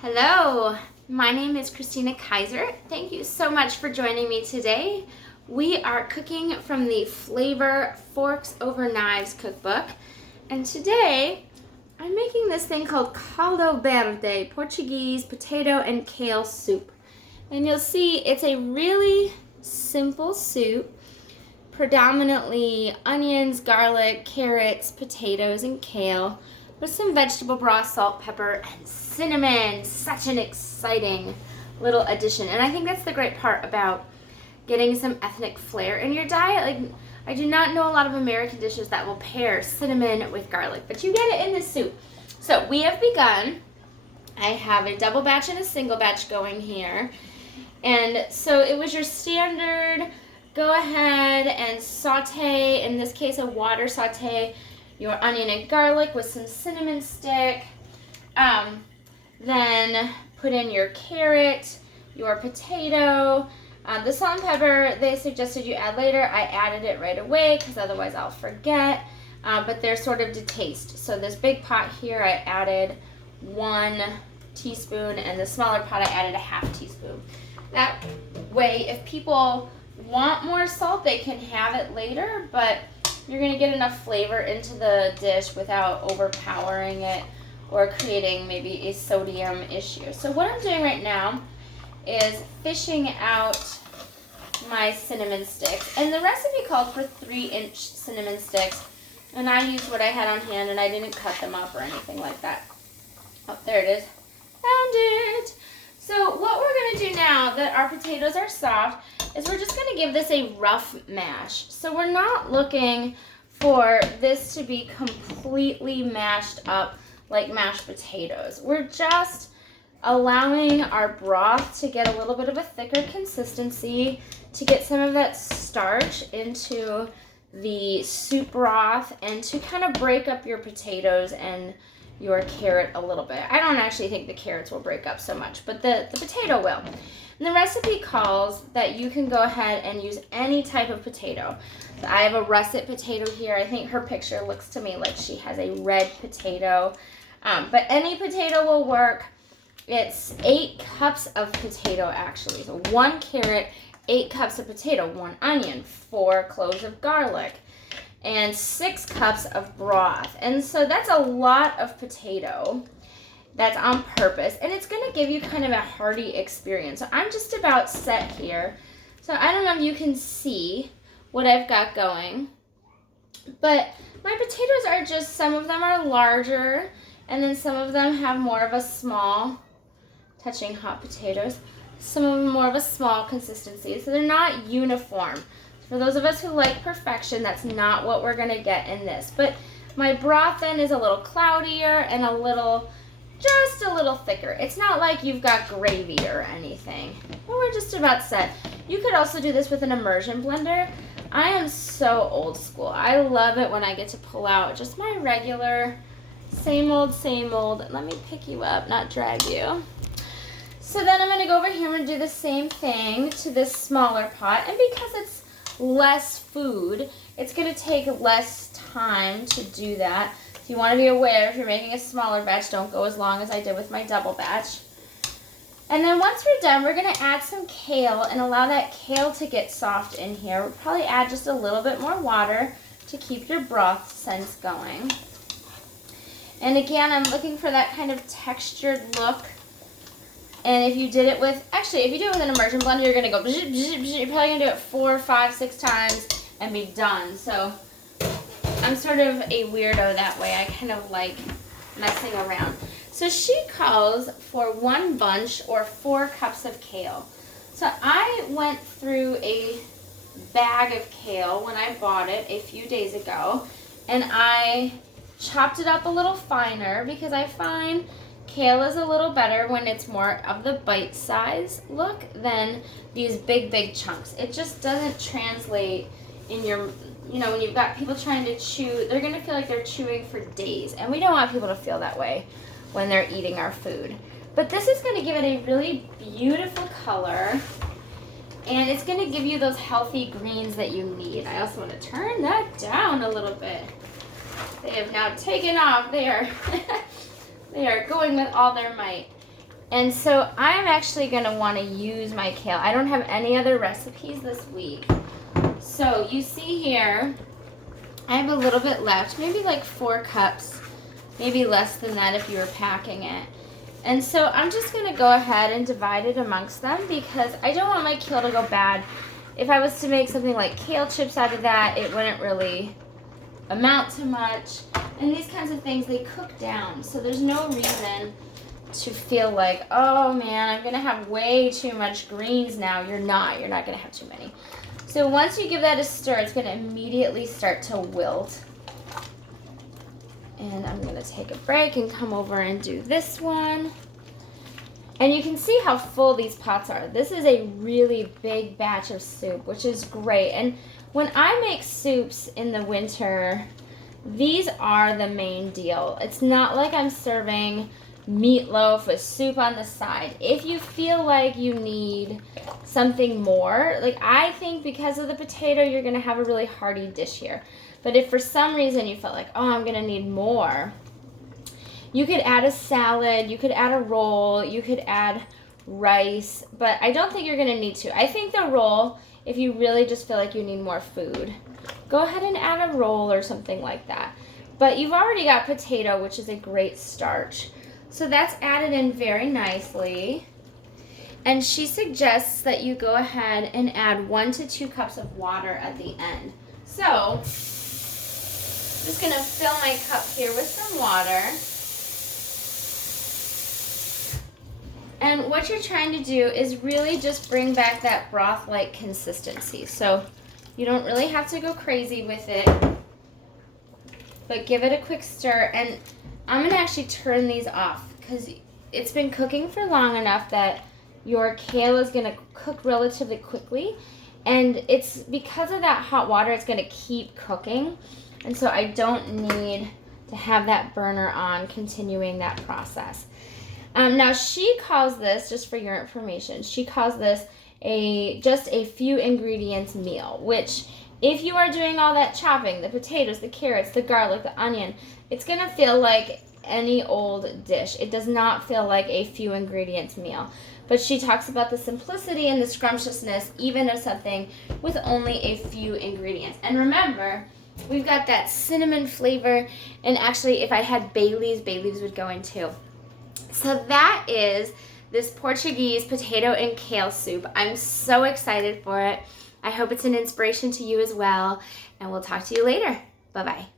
Hello, my name is Christina Kaiser. Thank you so much for joining me today. We are cooking from the Flavor Forks Over Knives cookbook, and today I'm making this thing called Caldo Verde, Portuguese potato and kale soup. And you'll see it's a really simple soup, predominantly onions, garlic, carrots, potatoes, and kale, with some vegetable broth, salt, pepper, and cinnamon. Such an exciting little addition. And I think that's the great part about getting some ethnic flair in your diet. Like, I do not know a lot of American dishes that will pair cinnamon with garlic, but you get it in this soup. So we have begun. I have a double batch and a single batch going here. And so it was your standard, go ahead and saute, in this case a water saute, your onion and garlic with some cinnamon stick. Then put in your carrot, your potato. The salt and pepper, they suggested you add later. I added it right away because otherwise I'll forget. But they're sort of to taste. So this big pot here, I added 1 teaspoon, and the smaller pot, I added a ½ teaspoon. That way, if people want more salt, they can have it later, but you're going to get enough flavor into the dish without overpowering it or creating maybe a sodium issue. So what I'm doing right now is fishing out my cinnamon sticks. And the recipe called for 3-inch cinnamon sticks, and I used what I had on hand, and I didn't cut them up or anything like that. Oh, there it is. Found it. So what we're going to do now that our potatoes are soft is we're just going to give this a rough mash. So we're not looking for this to be completely mashed up like mashed potatoes. We're just allowing our broth to get a little bit of a thicker consistency, to get some of that starch into the soup broth, and to kind of break up your potatoes and your carrot a little bit. I don't actually think the carrots will break up so much, but the potato will. And the recipe calls that you can go ahead and use any type of potato. So I have a russet potato here. I think her picture looks to me like she has a red potato, but any potato will work. It's 8 cups of potato actually. So 1 carrot, 8 cups of potato, 1 onion, 4 cloves of garlic, and 6 cups of broth. And so that's a lot of potato. That's on purpose, and it's going to give you kind of a hearty experience. So I'm just about set here. So I don't know if you can see what I've got going, but my potatoes are just, some of them are larger, and then some of them have more of a small, touching hot potatoes, some of them more of a small consistency. So they're not uniform. For those of us who like perfection, that's not what we're going to get in this. But my broth then is a little cloudier and just a little thicker. It's not like you've got gravy or anything. But we're just about set. You could also do this with an immersion blender. I am so old school. I love it when I get to pull out just my regular, same old, let me pick you up, not drag you. So then I'm going to go over here and do the same thing to this smaller pot. And because it's less food, it's going to take less time to do that. So you want to be aware, if you're making a smaller batch, don't go as long as I did with my double batch. And then once we're done, we're going to add some kale and allow that kale to get soft in here. We'll probably add just a little bit more water to keep your broth sense going. And again, I'm looking for that kind of textured look. And if you did it with, actually, if you do it with an immersion blender, you're going to go, bzz, bzz, bzz. You're probably going to do it 4, 5, 6 times and be done. So I'm sort of a weirdo that way. I kind of like messing around. So she calls for 1 bunch or 4 cups of kale. So I went through a bag of kale when I bought it a few days ago, and I chopped it up a little finer because I find kale is a little better when it's more of the bite size look than these big chunks. It just doesn't translate in your, when you've got people trying to chew, they're going to feel like they're chewing for days. And we don't want people to feel that way when they're eating our food. But this is going to give it a really beautiful color. And it's going to give you those healthy greens that you need. I also want to turn that down a little bit. They have now taken off. They are going with all their might. And so I'm actually going to want to use my kale. I don't have any other recipes this week. So you see here, I have a little bit left, maybe like 4 cups, maybe less than that if you were packing it. And so I'm just going to go ahead and divide it amongst them because I don't want my kale to go bad. If I was to make something like kale chips out of that, it wouldn't really amount to much. And these kinds of things, they cook down. So there's no reason to feel like, oh man, I'm going to have way too much greens now. You're not going to have too many. So once you give that a stir, it's going to immediately start to wilt. And I'm going to take a break and come over and do this one. And you can see how full these pots are. This is a really big batch of soup, which is great. And when I make soups in the winter, these are the main deal. It's not like I'm serving meatloaf with soup on the side. If you feel like you need something more, like I think because of the potato, you're going to have a really hearty dish here. But if for some reason you felt like, oh, I'm going to need more, you could add a salad, you could add a roll, you could add rice, but I don't think you're going to need to. I think the roll, if you really just feel like you need more food, go ahead and add a roll or something like that. But you've already got potato, which is a great starch. So that's added in very nicely. And she suggests that you go ahead and add 1 to 2 cups of water at the end. So I'm just going to fill my cup here with some water. And what you're trying to do is really just bring back that broth-like consistency. So you don't really have to go crazy with it, but give it a quick stir. And I'm going to actually turn these off because it's been cooking for long enough that your kale is going to cook relatively quickly. And it's because of that hot water, it's going to keep cooking. And so I don't need to have that burner on continuing that process. Now she calls this, just for your information, she calls this just a few ingredients meal, which if you are doing all that chopping, the potatoes, the carrots, the garlic, the onion, it's going to feel like any old dish. It does not feel like a few ingredients meal. But she talks about the simplicity and the scrumptiousness even of something with only a few ingredients. And remember, we've got that cinnamon flavor, and actually if I had bay leaves would go in too. So that is this Portuguese potato and kale soup. I'm so excited for it. I hope it's an inspiration to you as well, and we'll talk to you later. Bye-bye.